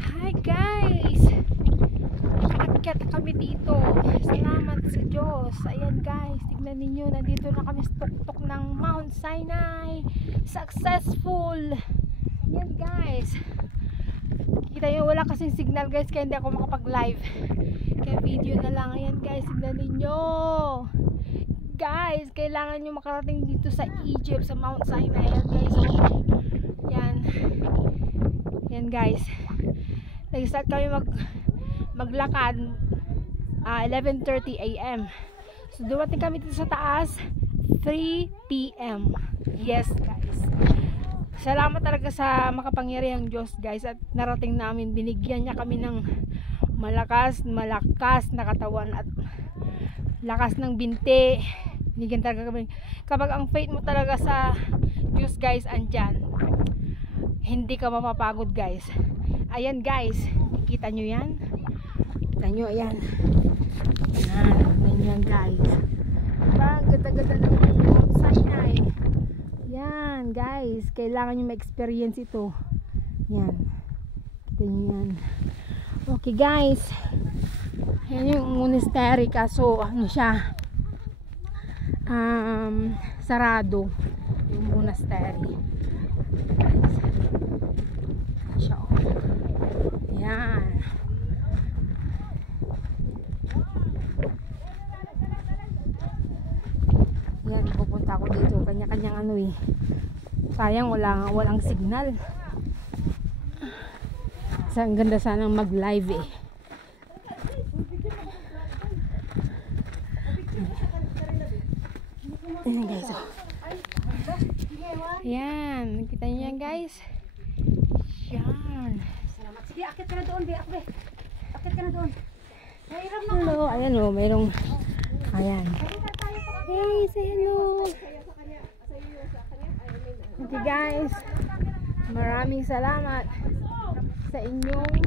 Hi guys! Nakaakyat kami dito. Salamat sa Diyos. Ayan guys, tignan ninyo. Nandito na kami sa tuktok ng Mount Sinai. Successful! Ayan guys. Kita nyo, wala kasing signal guys, kaya hindi ako makapag-live. Kaya video na lang. Ayan guys, tignan ninyo. Guys, kailangan nyo makarating dito sa Egypt, sa Mount Sinai. Ayan guys. Yan. Yan guys. Nag-start kami maglakad 11:30 AM. So dumating kami dito sa taas 3 PM. Yes guys. Salamat talaga sa makapangyarihang Diyos guys, at narating namin, binigyan niya kami ng malakas na katawan at lakas ng binti. Binigyan talaga kami. Kapag ang faith mo talaga sa Diyos guys andyan, hindi ka mapapagod guys. Ayan guys, kita nyo yan? Kita nyo, ayan. Ayan guys. Diba? Ganda-ganda ng Mount Sinai. Yan guys, kailangan nyo ma-experience ito. Yan. Kita nyo yan. Okay guys. Ayan yung monastery, kaso ano siya, sarado yung monastery. Yan. Yan, pupunta ako dito. Kanya-kanyang ano eh. Sayang walang signal. Ang ganda sanang mag-live eh. Ayan guys. Oh. Ayan. Kita niyo yan guys. Yan. Sige, akit ka na doon, be. Akit ka na doon. Hello. Ayan o. Mayroong. Ayan. Hey, say hello. Okay guys. Maraming salamat sa inyong